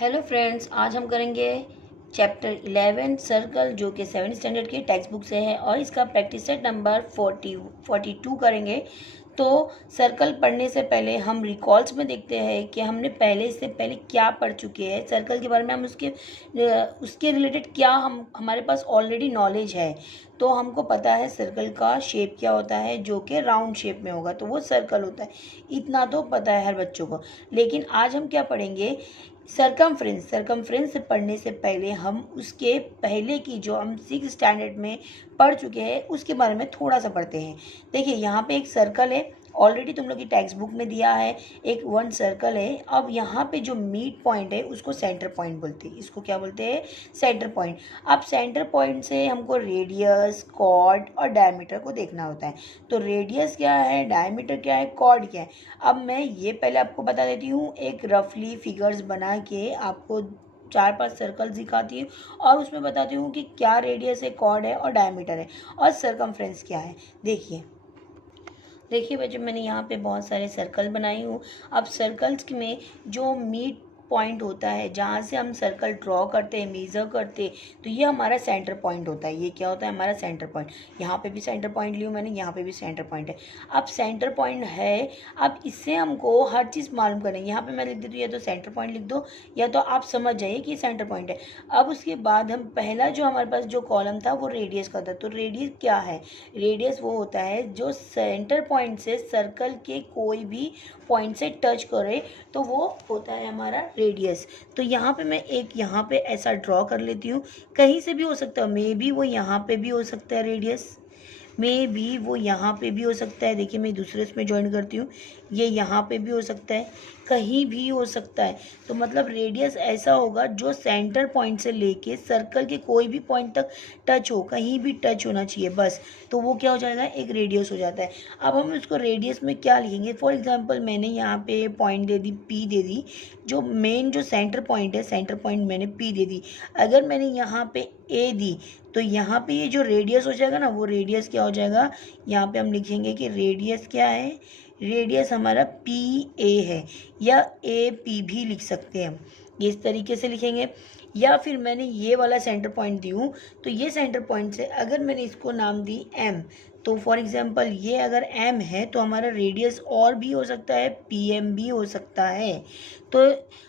Hello friends, आज हम करेंगे चैप्टर 11 सर्कल, जो कि 7th स्टैंडर्ड की टेक्स्ट बुक से है और इसका प्रैक्टिस सेट नंबर 42 करेंगे। तो सर्कल पढ़ने से पहले हम रिकॉल्स में देखते हैं कि हमने इससे पहले क्या पढ़ चुके हैं सर्कल के बारे में। हम उसके रिलेटेड क्या हमारे पास ऑलरेडी नॉलेज है। तो हमको पता है सर्कल का शेप क्या होता है, जो कि राउंड शेप में होगा तो वो सर्कल होता है। इतना तो पता है हर बच्चों को। लेकिन आज हम क्या पढ़ेंगे, सरकमफ्रेंस पढ़ने से पहले हम उसके पहले की जो हम 6th स्टैंडर्ड में पढ़ चुके हैं उसके बारे में थोड़ा सा पढ़ते हैं। देखिए, यहाँ पे एक सर्कल है, ऑलरेडी तुम लोग की टेक्स्ट बुक में दिया है। एक वन सर्कल है। अब यहाँ पे जो मीड पॉइंट है उसको सेंटर पॉइंट बोलते हैं। इसको क्या बोलते हैं? Centre point. अब सेंटर पॉइंट से हमको रेडियस, कॉर्ड और डायमीटर को देखना होता है। तो रेडियस क्या है, डायमीटर क्या है, कॉर्ड क्या है। अब मैं ये पहले आपको बता देती हूँ, एक रफली फिगर्स बना के आपको 4-5 सर्कल दिखाती हूँ और उसमें बताती हूँ कि क्या रेडियस है, कॉर्ड है और डायमीटर है और सरकमफ्रेंस क्या है। देखिए बच्चों, मैंने यहाँ पे बहुत सारे सर्कल बनाई हूँ। अब सर्कल्स में जो मीड पॉइंट होता है, जहाँ से हम सर्कल ड्रॉ करते हैं, मेज़र करते हैं, तो ये हमारा सेंटर पॉइंट होता है। ये क्या होता है? हमारा सेंटर पॉइंट। यहाँ पे भी सेंटर पॉइंट लिया मैंने, यहाँ पे भी सेंटर पॉइंट है। अब सेंटर पॉइंट है, अब इससे हमको हर चीज़ मालूम करें। यहाँ पे मैं लिख देती हूँ, या तो सेंटर पॉइंट लिख दो या तो आप समझ जाइए कि सेंटर पॉइंट है। अब उसके बाद हम पहला जो हमारे पास जो कॉलम था वो रेडियस का था। तो रेडियस क्या है? रेडियस वो होता है जो सेंटर पॉइंट से सर्कल के कोई भी पॉइंट से टच करे, तो वो होता है हमारा रेडियस। तो यहाँ पे मैं एक यहाँ पे ऐसा ड्रॉ कर लेती हूँ। कहीं से भी हो सकता है, मे बी वो यहाँ पे भी हो सकता है रेडियस, मे बी वो यहाँ पे भी हो सकता है। देखिए, मैं दूसरे इसमें ज्वाइन करती हूँ, ये यहाँ पे भी हो सकता है, कहीं भी हो सकता है। तो मतलब रेडियस ऐसा होगा जो सेंटर पॉइंट से लेके सर्कल के कोई भी पॉइंट तक टच हो, कहीं भी टच होना चाहिए बस, तो वो क्या हो जाएगा? एक रेडियस हो जाता है। अब हम उसको रेडियस में क्या लिखेंगे? फॉर एग्जांपल मैंने यहाँ पे पॉइंट दे दी, पी दे दी। जो मेन जो सेंटर पॉइंट है, सेंटर पॉइंट मैंने पी दे दी। अगर मैंने यहाँ पे ए दी, तो यहाँ पे ये जो रेडियस हो जाएगा ना, वो रेडियस क्या हो जाएगा? यहाँ पे हम लिखेंगे कि रेडियस क्या है? रेडियस हमारा पी ए है, या ए पी भी लिख सकते हैं हम, इस तरीके से लिखेंगे। या फिर मैंने ये वाला सेंटर पॉइंट दी हूँ, तो ये सेंटर पॉइंट से अगर मैंने इसको नाम दी एम, तो फॉर एग्जांपल ये अगर एम है तो हमारा रेडियस और भी हो सकता है, पी एम भी हो सकता है। तो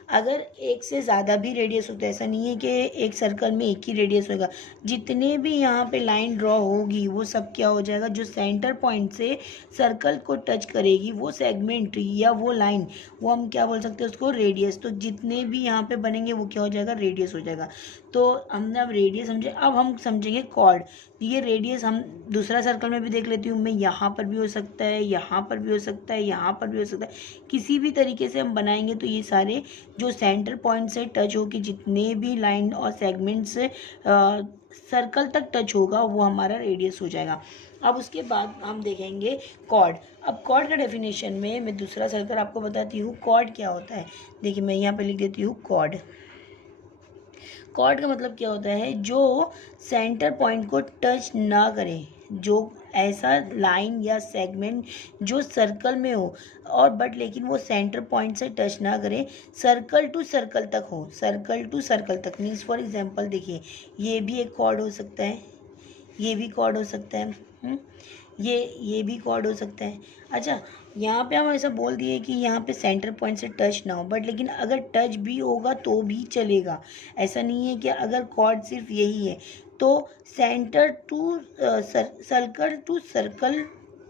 अगर एक से ज़्यादा भी रेडियस होता है, ऐसा नहीं है कि एक सर्कल में एक ही रेडियस होगा। जितने भी यहाँ पे लाइन ड्रॉ होगी वो सब क्या हो जाएगा? जो सेंटर पॉइंट से सर्कल को टच करेगी वो सेगमेंट या वो लाइन, वो हम क्या बोल सकते हैं? उसको रेडियस। तो जितने भी यहाँ पे बनेंगे वो क्या हो जाएगा? रेडियस हो जाएगा। तो हमने अब रेडियस समझे, अब हम समझेंगे कॉर्ड। ये रेडियस हम दूसरा सर्कल में भी देख लेती हूँ मैं, यहाँ पर भी हो सकता है, यहाँ पर भी हो सकता है, यहाँ पर भी हो सकता है। किसी भी तरीके से हम बनाएंगे तो ये सारे जो सेंटर पॉइंट से टच होगी, जितने भी लाइन और सेगमेंट से सर्कल तक टच होगा, वो हमारा रेडियस हो जाएगा। अब उसके बाद हम देखेंगे कॉर्ड। अब कॉर्ड का डेफिनेशन में मैं दूसरा सर्कल आपको बताती हूँ कॉर्ड क्या होता है। देखिए, मैं यहाँ पे लिख देती हूँ कॉर्ड। कॉर्ड का मतलब क्या होता है? जो सेंटर पॉइंट को टच ना करे, जो ऐसा लाइन या सेगमेंट जो सर्कल में हो और बट लेकिन वो सेंटर पॉइंट से टच ना करे, सर्कल टू सर्कल तक हो। सर्कल टू सर्कल तक मीन्स फॉर एग्जांपल देखिए, ये भी एक कॉर्ड हो सकता है, ये भी कॉर्ड हो सकता है, ये भी कॉर्ड हो सकता है। अच्छा, यहाँ पे हम ऐसा बोल दिए कि यहाँ पे सेंटर पॉइंट से टच ना हो, बट लेकिन अगर टच भी होगा तो भी चलेगा। ऐसा नहीं है कि अगर कॉर्ड सिर्फ यही है। तो centre to circle to circle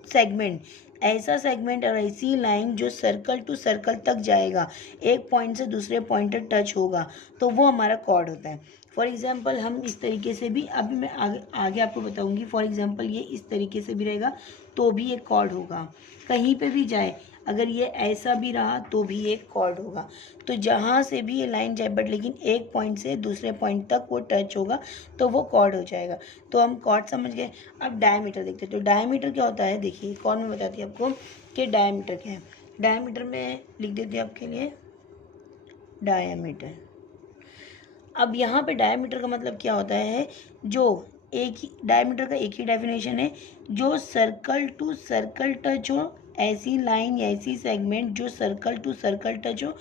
segment, ऐसा सेगमेंट और ऐसी लाइन जो सर्कल टू सर्कल तक जाएगा, एक पॉइंट से दूसरे पॉइंट तक टच होगा, तो वो हमारा कॉर्ड होता है। फॉर एग्जाम्पल हम इस तरीके से भी, अभी मैं आगे आपको बताऊंगी। फॉर एग्जाम्पल ये इस तरीके से भी रहेगा तो भी एक कॉर्ड होगा। कहीं पे भी जाए, अगर ये ऐसा भी रहा तो भी एक कॉर्ड होगा। तो जहाँ से भी ये लाइन जाए बट लेकिन एक पॉइंट से दूसरे पॉइंट तक वो टच होगा, तो वो कॉर्ड हो जाएगा। तो हम कॉर्ड समझ गए। अब डायमीटर देखते हैं। तो डायमीटर क्या होता है? देखिए, कौन में बताती है आपको कि डायमीटर क्या है। डायमीटर में लिख देती हूँ आपके लिए, डायमीटर। अब यहाँ पे डायमीटर का मतलब क्या होता है? जो एक ही डायमीटर का एक ही डेफिनेशन है, जो सर्कल टू सर्कल टच हो, ऐसी लाइन या ऐसी सेगमेंट जो सर्कल टू सर्कल टच हो,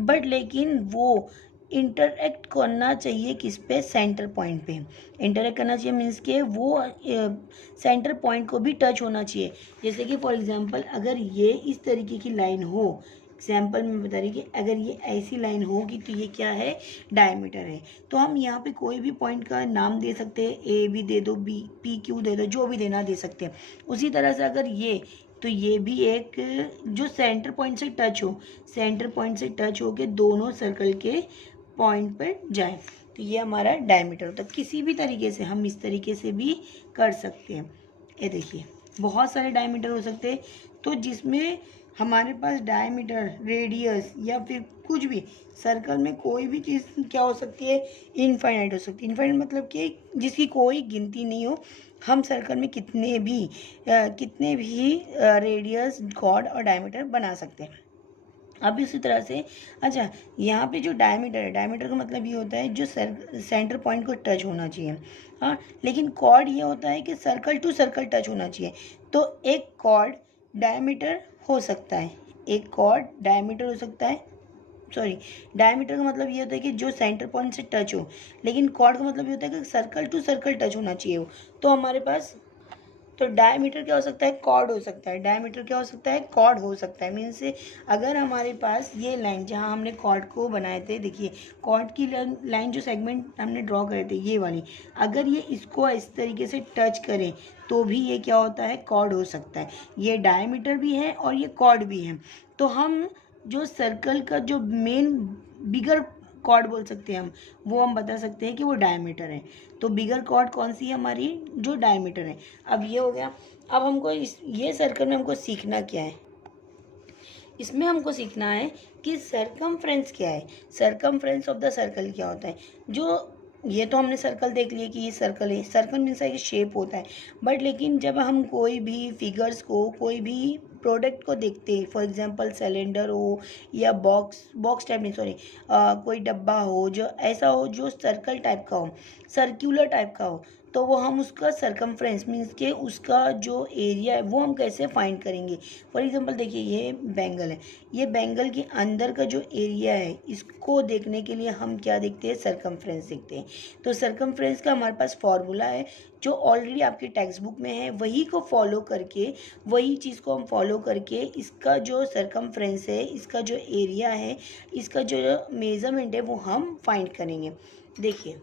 बट लेकिन वो इंटरेक्ट करना चाहिए किस पे, सेंटर पॉइंट पे इंटरेक्ट करना चाहिए, मीन्स के वो सेंटर पॉइंट को भी टच होना चाहिए। जैसे कि फॉर एग्जांपल अगर ये इस तरीके की लाइन हो, एग्जाम्पल में बता रही कि अगर ये ऐसी लाइन होगी तो ये क्या है, डायमीटर है। तो हम यहाँ पे कोई भी पॉइंट का नाम दे सकते हैं, ए भी दे दो, बी पी क्यू दे दो, जो भी देना दे सकते हैं। उसी तरह से अगर ये, तो ये भी एक जो सेंटर पॉइंट से टच हो, सेंटर पॉइंट से टच हो के दोनों सर्कल के पॉइंट पर जाए, तो ये हमारा डायमीटर होता है। किसी भी तरीके से हम इस तरीके से भी कर सकते हैं। ये देखिए बहुत सारे डायमीटर हो सकते हैं, तो जिसमें हमारे पास डायमीटर, रेडियस या फिर कुछ भी, सर्कल में कोई भी चीज़ क्या हो सकती है, इनफाइनाइट हो सकती है। इनफाइनाइट मतलब कि जिसकी कोई गिनती नहीं हो। हम सर्कल में कितने भी रेडियस, कॉर्ड और डायमीटर बना सकते हैं। अब इसी तरह से अच्छा, यहाँ पे जो डायमीटर है, डायमीटर का मतलब ये होता है जो सेंटर पॉइंट को टच होना चाहिए। हाँ, लेकिन कॉर्ड ये होता है कि सर्कल टू सर्कल टच होना चाहिए। तो एक कॉर्ड डायमीटर हो सकता है, एक कॉर्ड डायमीटर हो सकता है, सॉरी, डायमीटर का मतलब ये होता है कि जो सेंटर पॉइंट से टच हो, लेकिन कॉर्ड का मतलब ये होता है कि सर्कल टू सर्कल टच होना चाहिए वो। तो हमारे पास, तो डायमीटर क्या हो सकता है, कॉर्ड हो सकता है। डायमीटर क्या हो सकता है, कॉर्ड हो सकता है। मीन्स से अगर हमारे पास ये लाइन जहाँ हमने कॉर्ड को बनाए थे, देखिए कॉर्ड की लाइन जो सेगमेंट हमने ड्रॉ करे थे ये वाली, अगर ये इसको इस तरीके से टच करें तो भी ये क्या होता है, कॉर्ड हो सकता है। ये डायमीटर भी है और ये कॉर्ड भी है। तो हम जो सर्कल का जो मेन बिगर कॉर्ड बोल सकते हैं वो हम बता सकते हैं कि वो डायमीटर है। तो बिगर कॉर्ड कौन सी है हमारी, जो डायमीटर है। अब ये हो गया। अब हमको ये सर्कल में हमको सीखना क्या है, इसमें हमको सीखना है कि सरकमफ्रेंस क्या है, सरकमफ्रेंस ऑफ द सर्कल क्या होता है। जो ये तो हमने सर्कल देख लिया कि ये सर्कल है, सर्कल मीन्स है कि शेप होता है। बट लेकिन जब हम कोई भी फिगर्स को, कोई भी प्रोडक्ट को देखते हैं, फॉर एग्जांपल सिलेंडर हो या बॉक्स टाइप नहीं, सॉरी, कोई डब्बा हो जो ऐसा हो जो सर्कल टाइप का हो, सर्क्यूलर टाइप का हो, तो वो हम उसका सरकमफ्रेंस मीन्स के उसका जो एरिया है वो हम कैसे फाइंड करेंगे। फॉर एग्जांपल देखिए ये बैंगल है, ये बैंगल के अंदर का जो एरिया है इसको देखने के लिए हम क्या देखते हैं, सरकमफ्रेंस देखते हैं। तो सरकमफ्रेंस का हमारे पास फॉर्मूला है जो ऑलरेडी आपकी टेक्स्ट बुक में है, वही को फॉलो करके, वही चीज़ को हम फॉलो करके इसका जो सरकमफ्रेंस है, इसका जो एरिया है, इसका जो मेजरमेंट है वो हम फाइंड करेंगे। देखिए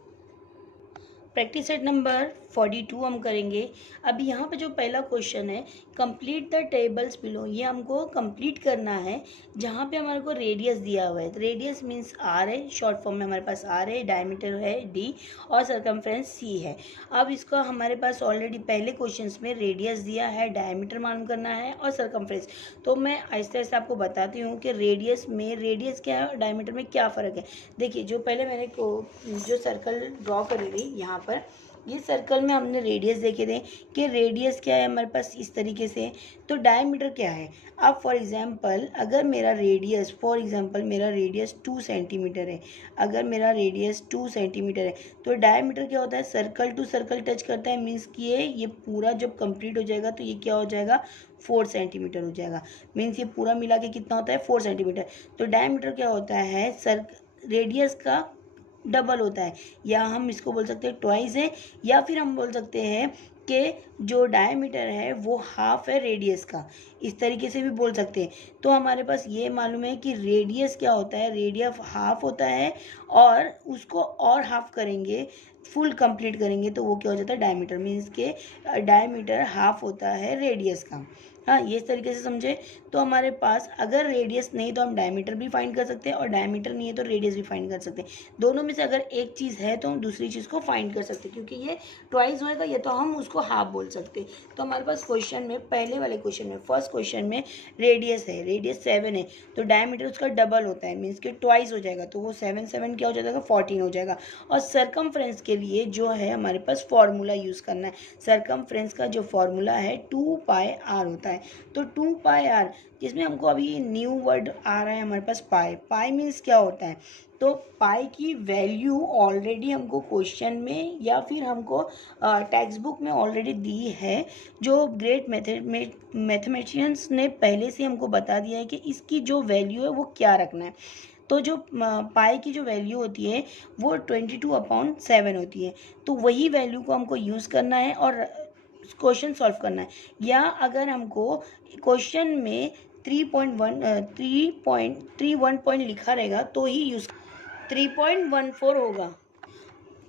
प्रैक्टिस सेट नंबर 42 हम करेंगे। अभी यहाँ पे जो पहला क्वेश्चन है, कंप्लीट द टेबल्स बिलो, ये हमको कंप्लीट करना है जहाँ पे हमारे को रेडियस दिया हुआ है। तो रेडियस मीन्स आर है, शॉर्ट फॉर्म में हमारे पास आर है, डायमीटर है डी और सरकमफ्रेंस सी है। अब इसका हमारे पास ऑलरेडी पहले क्वेश्चन में रेडियस दिया है, डायमीटर मालूम करना है और सरकमफ्रेंस। तो मैं आहिस्ते आहिस्ते आपको बताती हूँ कि रेडियस क्या है और डायमीटर में क्या फ़र्क है। देखिए जो पहले मैंने जो सर्कल ड्रॉ करी थी यहाँ पर, ये सर्कल में हमने रेडियस देखे थे कि रेडियस क्या है हमारे पास इस तरीके से, तो डायमीटर क्या है। अब फॉर एग्जांपल अगर मेरा रेडियस 2 सेंटीमीटर है, अगर मेरा रेडियस 2 सेंटीमीटर है तो डायमीटर क्या होता है, सर्कल टू सर्कल टच करता है, मीन्स कि ये पूरा जब कंप्लीट हो जाएगा तो ये क्या हो जाएगा, 4 सेंटीमीटर हो जाएगा। मीन्स ये पूरा मिला के कितना होता है, 4 सेंटीमीटर। तो डायमीटर क्या होता है, रेडियस का डबल होता है, या हम इसको बोल सकते हैं ट्वाइस है, या फिर हम बोल सकते हैं कि जो डायमीटर है वो हाफ है रेडियस का, इस तरीके से भी बोल सकते हैं। तो हमारे पास ये मालूम है कि रेडियस क्या होता है, रेडियस हाफ होता है, और उसको और हाफ करेंगे, फुल कंप्लीट करेंगे तो वो क्या हो जाता है, डायमीटर। मीन्स के डायमीटर हाफ होता है रेडियस का। हाँ, ये इस तरीके से समझे। तो हमारे पास अगर रेडियस नहीं तो हम डायमीटर भी फाइंड कर सकते हैं, और डायमीटर नहीं है तो रेडियस भी फाइंड कर सकते हैं। दोनों में से अगर एक चीज़ है तो हम दूसरी चीज़ को फाइंड कर सकते हैं, क्योंकि ये ट्वाइस होएगा ये तो हम उसको हाफ बोल सकते हैं। तो हमारे पास क्वेश्चन में, पहले वाले क्वेश्चन में, फर्स्ट क्वेश्चन में रेडियस है, रेडियस 7 है, तो डायमीटर उसका डबल होता है, मीन्स कि ट्वाइस हो जाएगा, तो वो 7 क्या हो जाएगा, 14 हो जाएगा। और सरकमफ्रेंस के लिए जो है हमारे पास फॉर्मूला यूज़ करना है। सरकमफ्रेंस का जो फॉर्मूला है 2πr होता है। तो 2πr, जिसमें हमको अभी न्यू वर्ड आ रहा है हमारे पास पाई मीन्स क्या होता है, तो पाई की वैल्यू ऑलरेडी हमको क्वेश्चन में या फिर हमको टेक्स्ट बुक में ऑलरेडी दी है, जो ग्रेट मैथमेटिशियंस ने पहले से हमको बता दिया है कि इसकी जो वैल्यू है वो क्या रखना है। तो जो पाई की जो वैल्यू होती है वो 22/7 होती है। तो वही वैल्यू को हमको यूज़ करना है और क्वेश्चन सॉल्व करना है। या अगर हमको क्वेश्चन में 3.31 पॉइंट लिखा रहेगा तो ही यूज़ 3.14 होगा।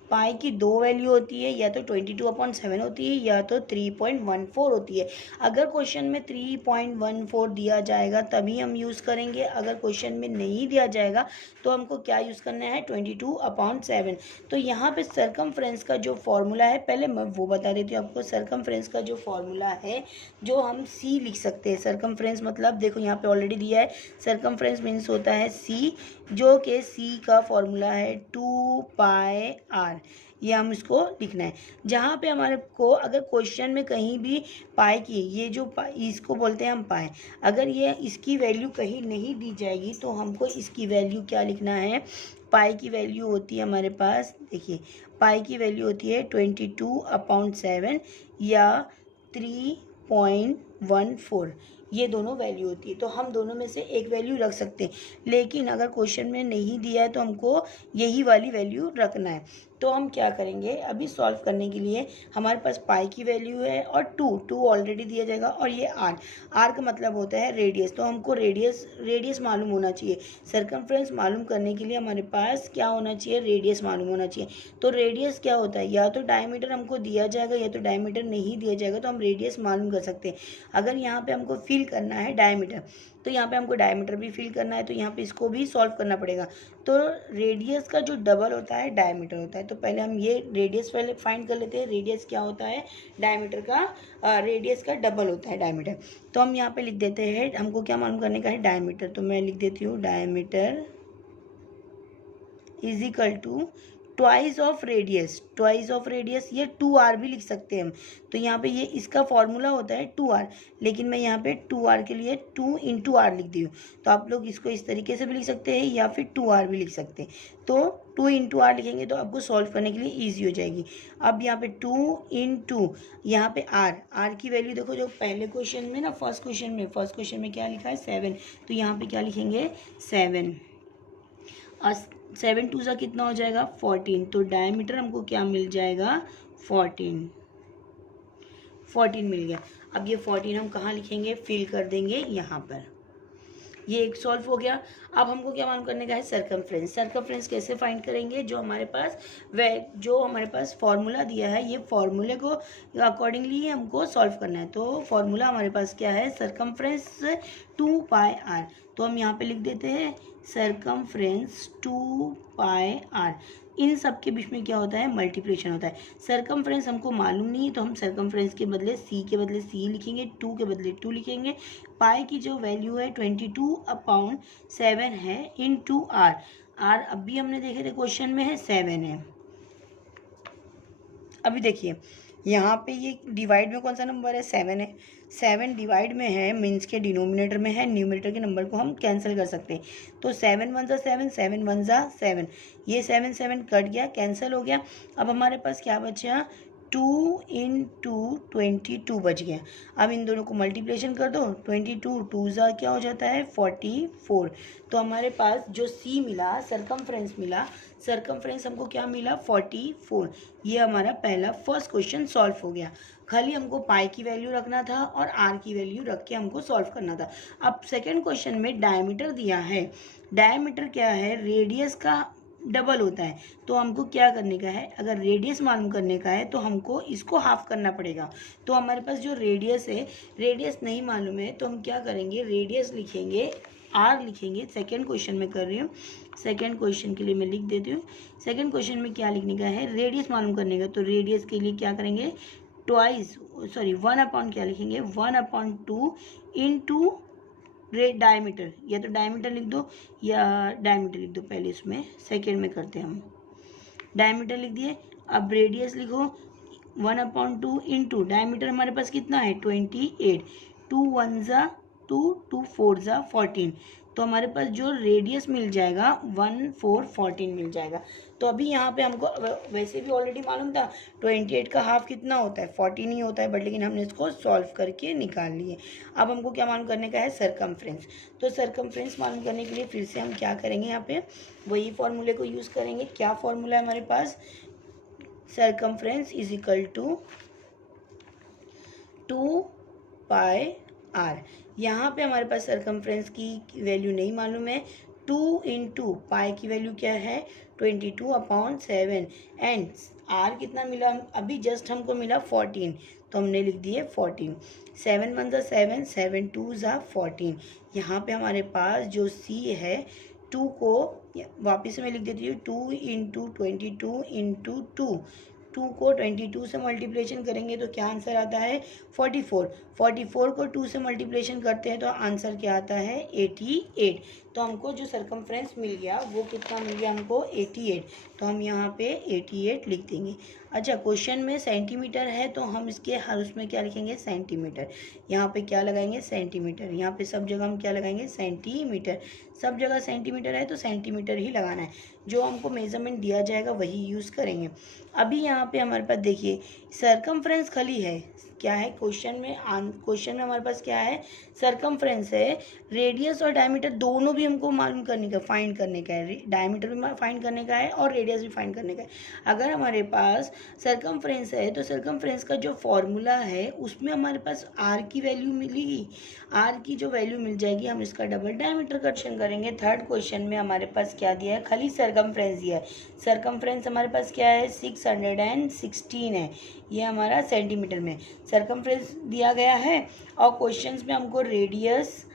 पाई की दो वैल्यू होती है, या तो 22/7 होती है या तो 3.14 होती है। अगर क्वेश्चन में 3.14 दिया जाएगा तभी हम यूज़ करेंगे, अगर क्वेश्चन में नहीं दिया जाएगा तो हमको क्या यूज़ करना है, 22/7। तो यहाँ पे सरकमफ्रेंस का जो फॉर्मूला है, पहले मैं वो बता देती हूँ आपको। सरकमफ्रेंस का जो फॉर्मूला है जो हम सी लिख सकते हैं। सरकमफ्रेंस मतलब देखो यहाँ पे ऑलरेडी दिया है, सरकमफ्रेंस मीन्स होता है सी, जो कि सी का फॉर्मूला है 2πr। ये हम इसको लिखना है। जहाँ पे हमारे को अगर क्वेश्चन में कहीं भी पाई की, ये जो पाई इसको बोलते हैं हम पाई, अगर ये इसकी वैल्यू कहीं नहीं दी जाएगी तो हमको इसकी वैल्यू क्या लिखना है। पाई की वैल्यू होती है हमारे पास, देखिए पाई की वैल्यू होती है 22/7 या 3.14, ये दोनों वैल्यू होती है। तो हम दोनों में से एक वैल्यू रख सकते हैं, लेकिन अगर क्वेश्चन में नहीं दिया है तो हमको यही वाली वैल्यू रखना है। तो हम क्या करेंगे, अभी सॉल्व करने के लिए हमारे पास पाई की वैल्यू है और टू ऑलरेडी दिया जाएगा, और ये आर का मतलब होता है रेडियस। तो हमको रेडियस मालूम होना चाहिए। सरकमफ्रेंस मालूम करने के लिए हमारे पास क्या होना चाहिए, रेडियस मालूम होना चाहिए। तो रेडियस क्या होता है, या तो डायमीटर हमको दिया जाएगा या तो डायमीटर नहीं दिया जाएगा, तो हम रेडियस मालूम कर सकते हैं। अगर यहाँ पे हमको फिल करना है डायमीटर, तो यहाँ पे हमको डायमीटर भी फिल करना है, तो यहाँ पे इसको भी सॉल्व करना पड़ेगा। तो रेडियस का जो डबल होता है डायमीटर होता है। तो पहले हम ये रेडियस पहले फाइंड कर लेते हैं। रेडियस क्या होता है, डायमीटर का रेडियस का डबल होता है डायमीटर। तो हम यहाँ पे लिख देते हैं, हमको क्या मालूम करने का है, डायमीटर। तो मैं लिख देती हूँ diameter is equal to twice of radius. Twice of radius, ये 2r भी लिख सकते हैं हम। तो यहाँ पे ये इसका फॉर्मूला होता है 2r, लेकिन मैं यहाँ पे 2r के लिए 2 × r लिख दी हूँ। तो आप लोग इसको इस तरीके से भी लिख सकते हैं या फिर 2r भी लिख सकते हैं। तो 2 × r लिखेंगे तो आपको सॉल्व करने के लिए ईजी हो जाएगी। अब यहाँ पे 2 × यहाँ पे r की वैल्यू देखो, जो पहले क्वेश्चन में ना, फर्स्ट क्वेश्चन में क्या लिखा है 7, तो यहाँ पे क्या लिखेंगे 7। 7 2 कितना हो जाएगा 14। तो डायमीटर हमको क्या मिल जाएगा 14 मिल गया। अब ये 14 हम कहाँ लिखेंगे, फिल कर देंगे यहाँ पर। ये एक सॉल्व हो गया। अब हमको क्या मालूम करने का है, सरकमफ्रेंस कैसे फाइंड करेंगे, जो हमारे पास फॉर्मूला दिया है, ये फॉर्मूले को अकॉर्डिंगली हमको सॉल्व करना है। तो फॉर्मूला हमारे पास क्या है, सरकमफ्रेंस 2πr। तो हम यहाँ पे लिख देते हैं सरकमफ्रेंस 2πr। इन सब के बीच में क्या होता है, मल्टीप्लिकेशन होता है। सरकमफ्रेंस हमको मालूम नहीं है तो हम सरकमफ्रेंस के बदले सी लिखेंगे, 2 के बदले 2 लिखेंगे। पाई की जो वैल्यू है 22/7 है × r। अभी हमने देखे थे क्वेश्चन में है 7 है। अभी देखिए यहाँ पे ये डिवाइड में कौन सा नंबर है, 7 है। 7 डिवाइड में है, मीन्स के डिनोमिनेटर में है, न्यूमरेटर के नंबर को हम कैंसिल कर सकते हैं। तो 7 1 ज़ा 7, 7 1 ज़ा 7, ये 7 7 कट गया, कैंसिल हो गया। अब हमारे पास क्या बचा, 2 × 22 बच गया। अब इन दोनों को मल्टीप्लिकेशन कर दो, 22 2 ज़ा क्या हो जाता है 44। तो हमारे पास जो सी मिला, सरकमफ्रेंस हमको क्या मिला 44। ये हमारा पहला फर्स्ट क्वेश्चन सॉल्व हो गया। खाली हमको पाई की वैल्यू रखना था और आर की वैल्यू रख के हमको सॉल्व करना था। अब सेकेंड क्वेश्चन में डायमीटर दिया है। डायमीटर क्या है, रेडियस का डबल होता है। तो हमको क्या करने का है, अगर रेडियस मालूम करने का है तो हमको इसको हाफ करना पड़ेगा। तो हमारे पास जो रेडियस है, रेडियस नहीं मालूम है तो हम क्या करेंगे, रेडियस लिखेंगे, आर लिखेंगे। सेकेंड क्वेश्चन में कर रही हूँ, सेकेंड क्वेश्चन के लिए मैं लिख देती हूँ। सेकेंड क्वेश्चन में क्या लिखने का है, रेडियस मालूम करने का। तो रेडियस के लिए क्या करेंगे, 1/, क्या लिखेंगे 1/2 × डायमीटर, या तो डायमीटर लिख दो या डायमीटर लिख दो। पहले इसमें सेकेंड में करते हैं हम, डायमीटर लिख दिए। अब रेडियस लिखो 1/2 × डायमीटर हमारे पास कितना है 28। 2 1 ज़ा 2, 2 4 ज़ा 14। तो हमारे पास जो रेडियस मिल जाएगा 1 4 14 मिल जाएगा। तो अभी यहाँ पे हमको वैसे भी ऑलरेडी मालूम था 28 का हाफ कितना होता है, 14 ही होता है, बट लेकिन हमने इसको सॉल्व करके निकाल लिए। अब हमको क्या मालूम करने का है, सरकमफ्रेंस। तो सरकमफ्रेंस मालूम करने के लिए फिर से हम क्या करेंगे, यहाँ पे वही फॉर्मूले को यूज़ करेंगे। क्या फॉर्मूला है हमारे पास, circumference is equal to 2 pi are. यहाँ पे हमारे पास सरकमफ्रेंस की वैल्यू नहीं मालूम है। 2 इंटू पाई की वैल्यू क्या है, 22/7 एंड आर कितना मिला, अभी जस्ट हमको मिला 14, तो हमने लिख दिए 14। 7 1 ज़ा 7, 7 2 ज़ा 14। यहाँ पे हमारे पास जो सी है 2 को वापस मैं लिख देती हूँ 2 इंटू 22 इंटू 2 को 22 से मल्टीप्लिकेशन करेंगे तो क्या आंसर आता है, 44। 44 को 2 से मल्टीप्लिकेशन करते हैं तो आंसर क्या आता है, 88। तो हमको जो सरकमफ्रेंस मिल गया वो कितना मिल गया हमको, 88। तो हम यहाँ पे 88 लिख देंगे। अच्छा, क्वेश्चन में सेंटीमीटर है तो हम इसके हर उसमें क्या लिखेंगे, सेंटीमीटर। यहाँ पे क्या लगाएंगे, सेंटीमीटर। यहाँ पे सब जगह हम क्या लगाएंगे, सेंटीमीटर। सब जगह सेंटीमीटर है तो सेंटीमीटर ही लगाना है। जो हमको मेजरमेंट दिया जाएगा वही यूज़ करेंगे। अभी यहाँ पे हमारे पास देखिए सरकमफ्रेंस खाली है, क्या है क्वेश्चन में हमारे पास क्या है, सरकमफ्रेंस है। रेडियस और डायमीटर दोनों भी हमको मालूम करने का, फाइंड करने का है। डायमीटर भी फाइंड करने का है और रेडियस भी फाइंड करने का है। अगर हमारे पास सरकमफ्रेंस है तो सरकमफ्रेंस का जो फॉर्मूला है उसमें हमारे पास आर की वैल्यू मिलेगी। आर की जो वैल्यू मिल जाएगी हम इसका डबल डायमीटर क्वेश्चन करेंगे। थर्ड क्वेश्चन में हमारे पास क्या दिया है, खाली सरकमफ्रेंस दिया है। सरकमफ्रेंस हमारे पास क्या है, 616 है, ये हमारा सेंटीमीटर में सरकमफ्रेंस दिया गया है। और क्वेश्चंस में हमको रेडियस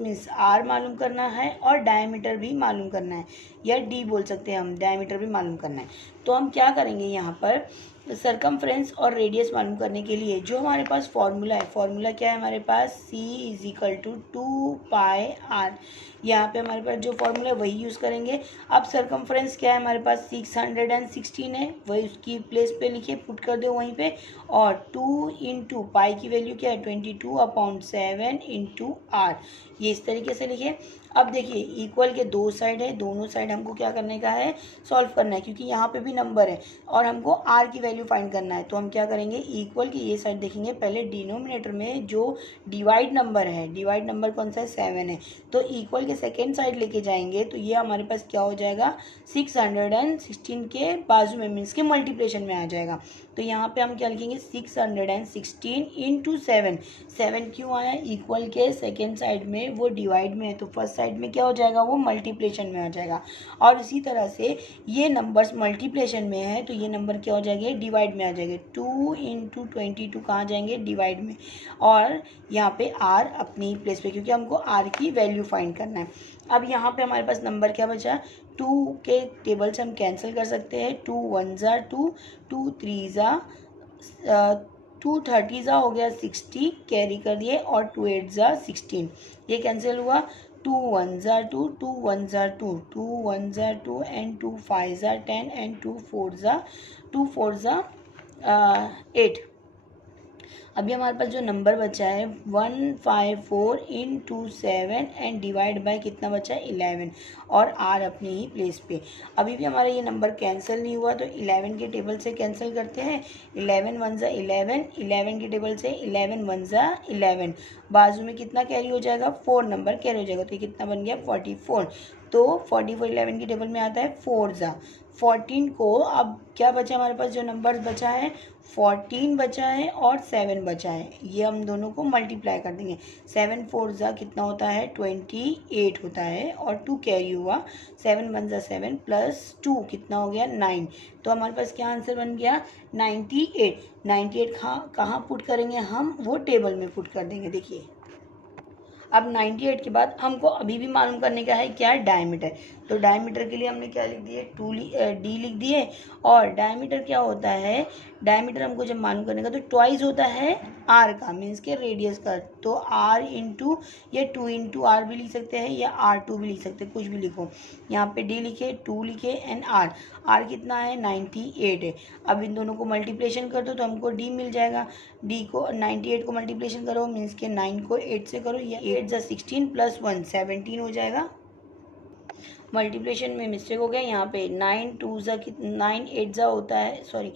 मीन्स आर मालूम करना है और डायमीटर भी मालूम करना है, या डी बोल सकते हैं हम, डायमीटर भी मालूम करना है। तो हम क्या करेंगे, यहाँ पर सरकमफ्रेंस और रेडियस मालूम करने के लिए जो हमारे पास फॉर्मूला है, फॉर्मूला क्या है हमारे पास, C is equal to 2 pi are. यहाँ पे हमारे पास जो फॉर्मूला है वही यूज़ करेंगे। अब सरकमफ्रेंस क्या है हमारे पास, 616 है, वही उसकी प्लेस पे लिखिए, पुट कर दो वहीं पे। और 2 इंटू पाई की वैल्यू क्या है, 22/7 इंटू आर, ये इस तरीके से लिखिए। अब देखिए इक्वल के दो साइड है, दोनों साइड हमको क्या करने का है, सॉल्व करना है, क्योंकि यहाँ पे भी नंबर है और हमको आर की वैल्यू फाइंड करना है। तो हम क्या करेंगे, इक्वल की ये साइड देखेंगे, पहले डिनोमिनेटर में जो डिवाइड नंबर है, डिवाइड नंबर कौन सा है, 7 है, तो इक्वल के सेकेंड साइड लेके जाएंगे तो ये हमारे पास क्या हो जाएगा, 616 के बाजू में मीन्स के मल्टीप्लिकेशन में आ जाएगा। तो यहाँ पे हम क्या लिखेंगे, 616 इंटू 7। 7 क्यों आया, इक्वल के सेकेंड साइड में वो डिवाइड में है तो फर्स्ट साइड में क्या हो जाएगा, वो मल्टीप्लिकेशन में आ जाएगा। और इसी तरह से ये नंबर्स मल्टीप्लिकेशन में है तो ये नंबर क्या हो जाएंगे, डिवाइड में आ जाएंगे। 2 इंटू 22 कहाँ जाएंगे, डिवाइड में। और यहाँ पे आर अपनी प्लेस पे, क्योंकि हमको आर की वैल्यू फाइंड करना है। अब यहाँ पे हमारे पास नंबर क्या बचा, 2 के टेबल से हम कैंसिल कर सकते हैं। 2 1 ज़ा 2, 2 3 ज़ा 2 30 ज़ा हो गया 60, कैरी कर दिए, और 2 8 ज़ा 16, ये कैंसिल हुआ। 2 1 ज़ा 2, 2 1 ज़ा 2, 2 1 ज़ा 2 एंड 2 5 ज़ा 10 एंड 2 4 ज़ा 8। अभी हमारे पास जो नंबर बचा है 154 इंटू 7 एंड डिवाइड बाय कितना बचा है, 11, और आर अपनी ही प्लेस पे। अभी भी हमारा ये नंबर कैंसिल नहीं हुआ तो 11 के टेबल से कैंसिल करते हैं। 11 1 ज़ा 11, 11 के टेबल से 11 1 ज़ा 11, बाजू में कितना कैरी हो जाएगा, 4 नंबर कैरी हो जाएगा, तो ये कितना बन गया, 44। तो 44 11 की टेबल में आता है 4 ज़ा 14 को। अब क्या बचा हमारे पास, जो नंबर बचा है 14 बचा है और 7 बचा है, ये हम दोनों को मल्टीप्लाई कर देंगे। 7 4 ज़ा कितना होता है, 28 होता है, और 2 कैरी हुआ, 7 1 ज़ा 7 प्लस 2 कितना हो गया, 9। तो हमारे पास क्या आंसर बन गया, 98। 98 कहाँ पुट करेंगे हम, वो टेबल में पुट कर देंगे। देखिए अब 98 के बाद हमको अभी भी मालूम करने का है क्या है, डायमीटर। तो डायमीटर के लिए हमने क्या लिख दिए, डी लिख दिए। और डायमीटर क्या होता है, डायमीटर हमको जब मालूम करने का तो ट्वाइस होता है आर का, मीन्स के रेडियस का। तो आर इंटू, या 2 इंटू आर भी लिख सकते हैं या R2 भी लिख सकते हैं, कुछ भी लिखो। यहाँ पे डी लिखे, 2 लिखे एंड आर कितना है, 98 है। अब इन दोनों को मल्टीप्लिकेशन कर दो तो हमको डी मिल जाएगा। डी को 98 को मल्टीप्लिकेशन करो मीन्स के 9 को 8 से करो, या 8 8 ज़ा 16 प्लस 1 17 हो जाएगा। मल्टीप्लिकेशन में मिस्टेक हो गया, यहाँ पे 9 8 ज़ा होता है, सॉरी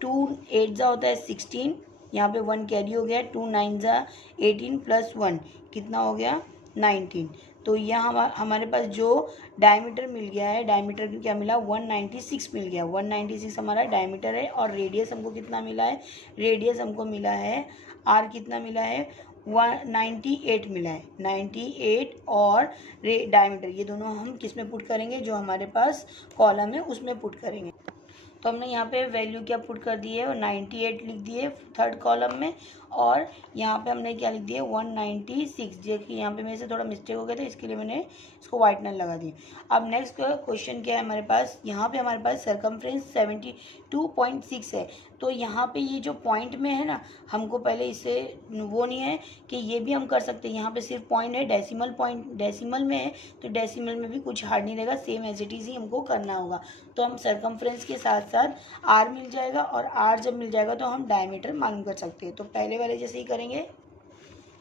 2 8 ज़ा होता है 16, यहाँ पे 1 कैरी हो गया, 2 9 ज़ा 18 प्लस 1 कितना हो गया 19। तो यहाँ हमारे पास जो डायमीटर मिल गया है, डायमीटर क्या मिला 196 मिल गया, 196 हमारा डायमीटर है। और रेडियस हमको कितना मिला है, रेडियस हमको मिला है आर कितना मिला है 198 मिला है, 98 और डायमीटर ये दोनों हम किस में पुट करेंगे, जो हमारे पास कॉलम है उसमें पुट करेंगे। तो हमने यहाँ पे वैल्यू क्या पुट कर दी है, 98 लिख दिए थर्ड कॉलम में, और यहाँ पे हमने क्या लिख दिया 196। देखिए यहाँ पे मेरे से थोड़ा मिस्टेक हो गया था, इसके लिए मैंने इसको वाइटनर लगा दी। अब नेक्स्ट क्वेश्चन क्या है हमारे पास, यहाँ पे हमारे पास सर्कमफ्रेंस 72.6 है। तो यहाँ पे ये जो पॉइंट में है ना, हमको पहले इससे वो नहीं है कि ये भी हम कर सकते हैं, यहाँ पे सिर्फ पॉइंट है, डेसिमल पॉइंट डेसिमल में है, तो डेसिमल में भी कुछ हार्ड नहीं रहेगा, सेम एज इट इज़ ही हमको करना होगा। तो हम सर्कमफ्रेंस के साथ साथ आर मिल जाएगा, और आर जब मिल जाएगा तो हम डायमीटर मालूम कर सकते हैं। तो पहले वाले जैसे ही करेंगे,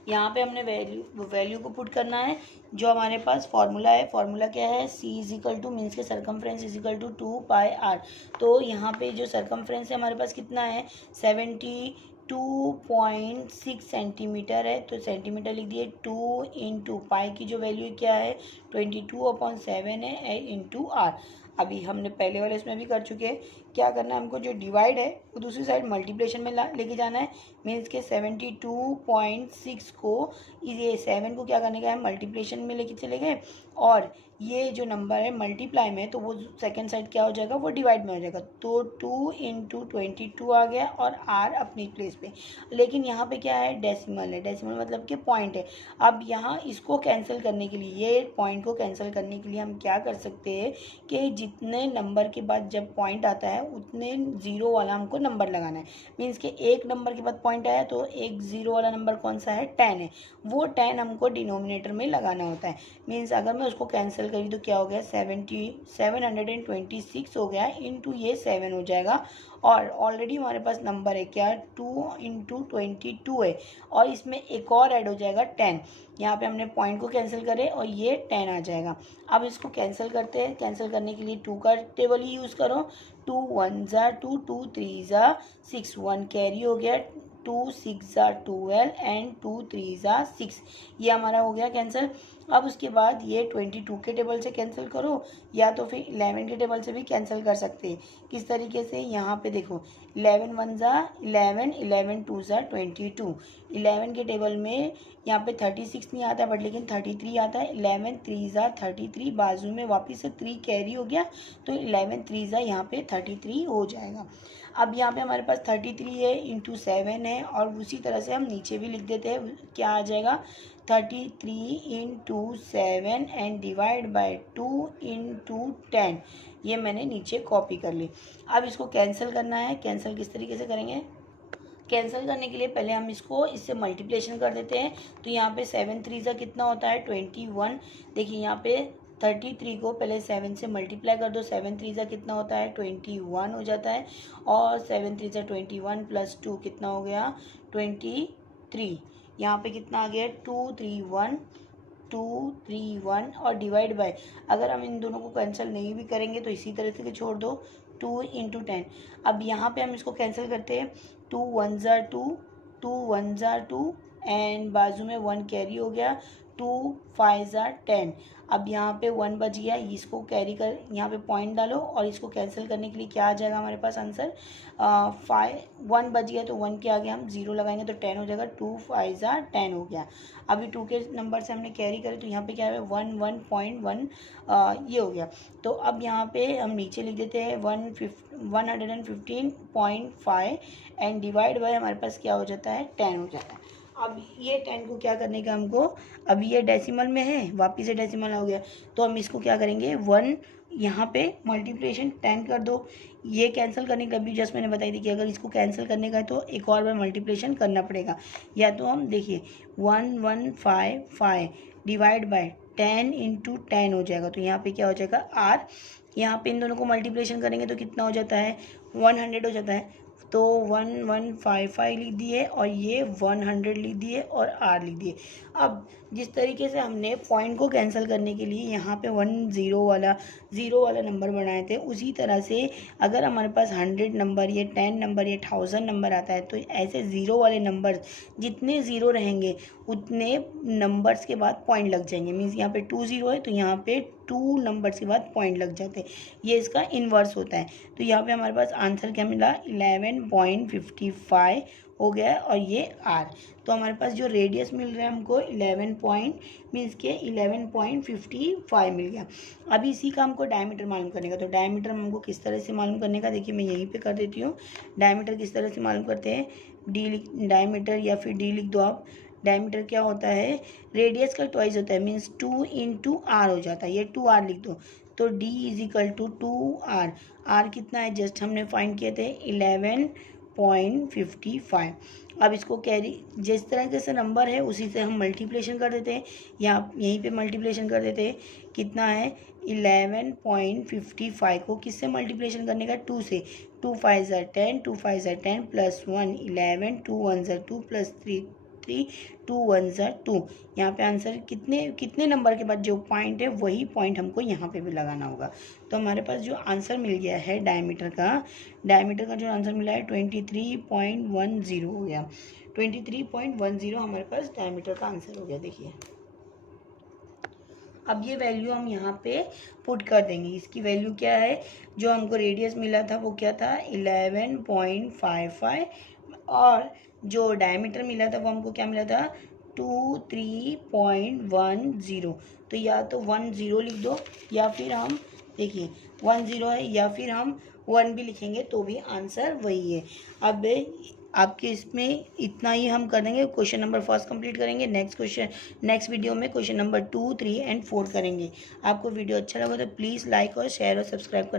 यहाँ पे हमने वैल्यू को पुट करना है, जो हमारे पास फार्मूला है, फार्मूला क्या है, C is equal to means के circumference is equal to 2 pi R. तो यहाँ पे जो सर्कमफ्रेंस है हमारे पास कितना है 72.6 सेंटीमीटर है, तो सेंटीमीटर लिख दिए 2 इंटू पाई की जो वैल्यू क्या है 22/7 है इंटू आर। अभी हमने पहले वाले इसमें भी कर चुके हैं, क्या करना है हमको, जो डिवाइड है वो दूसरी साइड मल्टीप्लिकेशन में लेके जाना है, मीन्स के 72.6 को ये 7 को क्या करने का है मल्टीप्लिकेशन में लेके चले गए, और ये जो नंबर है मल्टीप्लाई में, तो वो सेकंड साइड क्या हो जाएगा वो डिवाइड में हो जाएगा। तो 2 इंटू 22 आ गया, और आर अपनी प्लेस पे। लेकिन यहाँ पे क्या है डेसिमल है, डेसिमल मतलब कि पॉइंट है। अब यहाँ इसको कैंसिल करने के लिए, ये पॉइंट को कैंसिल करने के लिए हम क्या कर सकते हैं कि जितने नंबर के बाद जब पॉइंट आता है उतने ज़ीरो वाला हमको नंबर लगाना है। मीन्स कि एक नंबर के बाद पॉइंट आया तो एक ज़ीरो वाला नंबर कौन सा है 10 है, वो 10 हमको डिनोमिनेटर में लगाना होता है। मीन्स अगर मैं उसको कैंसिल करी तो क्या हो गया 726 हो गया, इंटू ये 7 हो जाएगा। और ऑलरेडी हमारे पास नंबर है क्या 2 इंटू 22 है, और इसमें एक और ऐड हो जाएगा 10। यहाँ पे हमने पॉइंट को कैंसिल करे और ये 10 आ जाएगा। अब इसको कैंसिल करते हैं, कैंसिल करने के लिए 2 का टेबल ही यूज़ करो, 2 1 ज़ा 2, 2 3 ज़ा 6, 1 कैरी हो गया, 2 6 ज़ा 12 एंड 2 3 ज़ा 6, ये हमारा हो गया कैंसिल। अब उसके बाद ये 22 के टेबल से कैंसिल करो, या तो फिर 11 के टेबल से भी कैंसिल कर सकते हैं। किस तरीके से, यहाँ पे देखो 11 1 ज़ा 11, 11 2 ज़ा 22, 11 के टेबल में यहाँ पे 36 नहीं आता बट लेकिन 33 आता है, 11 3 ज़ा 33, बाजू में वापस से 3 कैरी हो गया, तो 11 3 ज़ा यहाँ पे 33 हो जाएगा। अब यहाँ पे हमारे पास 33 है इंटू 7 है, और उसी तरह से हम नीचे भी लिख देते हैं, क्या आ जाएगा 33 into 7 and divide by 2 into 10, ये मैंने नीचे कॉपी कर ली। अब इसको कैंसिल करना है, कैंसिल किस तरीके से करेंगे, कैंसिल करने के लिए पहले हम इसको इससे मल्टीप्लिकेशन कर देते हैं। तो यहाँ पे 7 3 ज़ा कितना होता है 21, देखिए यहाँ पे 33 को पहले 7 से मल्टीप्लाई कर दो, 7 3 ज़ा कितना होता है 21 हो जाता है, और 7 3 ज़ा 21 प्लस 2 कितना हो गया 23, यहाँ पे कितना आ गया 231 और डिवाइड बाय, अगर हम इन दोनों को कैंसिल नहीं भी करेंगे तो इसी तरह से छोड़ दो 2 इंटू 10। अब यहाँ पे हम इसको कैंसिल करते हैं, 2 1 ज़ा 2, 2 1 ज़ा 2 एंड बाजू में 1 कैरी हो गया, 2 5 ज़ा 10। अब यहाँ पे 1 बच गया, इसको कैरी कर यहाँ पे पॉइंट डालो, और इसको कैंसिल करने के लिए क्या आ जाएगा हमारे पास आंसर 1 बच गया, तो 1 के आगे हम 0 लगाएंगे तो 10 हो जाएगा, 2 5 ज़ा 10 हो गया। अभी 2 के नंबर से हमने कैरी करे तो यहाँ पे क्या है 1 ये हो गया। तो अब यहाँ पे हम नीचे लिख देते हैं 115.5 एंड डिवाइड बाय हमारे पास क्या हो जाता है 10 हो जाता है। अब ये 10 को क्या करने का हमको, अभी ये डेसिमल में है, वापिस से डेसिमल हो गया, तो हम इसको क्या करेंगे 1 यहाँ पे मल्टीप्लिकेशन 10 कर दो। ये कैंसिल करने का भी जस्ट मैंने बताई थी कि अगर इसको कैंसिल करने का है तो एक और बार मल्टीप्लिकेशन करना पड़ेगा, या तो हम देखिए 1155 डिवाइड बाय 10 इंटू 10 हो जाएगा, तो यहाँ पे क्या हो जाएगा आर, यहाँ पे इन दोनों को मल्टीप्लिकेशन करेंगे तो कितना हो जाता है 100 हो जाता है, तो 1155 लिख दिए और ये 100 लिख दिए और आर लिख दिए। अब जिस तरीके से हमने पॉइंट को कैंसिल करने के लिए यहाँ पे 0 वाला नंबर बनाए थे, उसी तरह से अगर हमारे पास 100 नंबर या 10 नंबर या 1000 नंबर आता है तो ऐसे 0 वाले नंबर जितने ज़ीरो रहेंगे उतने नंबर्स के बाद पॉइंट लग जाएंगे। मीन्स यहाँ पे 2 0 है तो यहाँ पे 2 नंबर्स के बाद पॉइंट लग जाते हैं, ये इसका इन्वर्स होता है। तो यहाँ पे हमारे पास आंसर क्या मिला, 11.55 हो गया है और ये R। तो हमारे पास जो रेडियस मिल रहा है हमको 11.55 मिल गया। अभी इसी का हमको डायमीटर मालूम करने का, तो डायमीटर हमको किस तरह से मालूम करने का, देखिए मैं यहीं पे कर देती हूँ। डायमीटर किस तरह से मालूम करते हैं, डायमीटर या फिर डी लिख दो आप। डायमीटर क्या होता है, रेडियस का ट्वाइस होता है, मीन्स 2 × R हो जाता है, ये 2R लिख दो। तो D = 2R। R कितना है, जस्ट हमने फाइंड किए थे 11.55। अब इसको कैरी जिस तरह से नंबर है उसी से हम मल्टीप्लिकेशन कर देते हैं, यहाँ यहीं पे मल्टीप्लिकेशन कर देते हैं। कितना है 11.55 को किससे मल्टीप्लिकेशन करने का, 2 से। 2 5 = 10, 2 5 = 10 +1 11, 2 1 = 2 +3 3, 2 1 = 2। यहाँ पे आंसर कितने नंबर के बाद जो पॉइंट है वही पॉइंट हमको यहाँ पे भी लगाना होगा। तो हमारे पास जो आंसर मिल गया है डायमीटर का जो आंसर मिला है 23.10 हो गया। 23.10 हमारे पास डायमीटर का आंसर हो गया। देखिए अब ये वैल्यू हम यहाँ पे पुट कर देंगे। इसकी वैल्यू क्या है, जो हमको रेडियस मिला था वो क्या था 11.55 और जो डायमीटर मिला था वो हमको क्या मिला था 23.10। तो या तो 10 लिख दो या फिर हम देखिए 10 है या फिर हम 1 भी लिखेंगे तो भी आंसर वही है। अब आपके इसमें इतना ही हम कर देंगे। क्वेश्चन नंबर 1 कंप्लीट करेंगे। नेक्स्ट वीडियो में क्वेश्चन नंबर 2, 3 एंड 4 करेंगे। आपको वीडियो अच्छा लगा तो प्लीज़ लाइक और शेयर और सब्सक्राइब करना।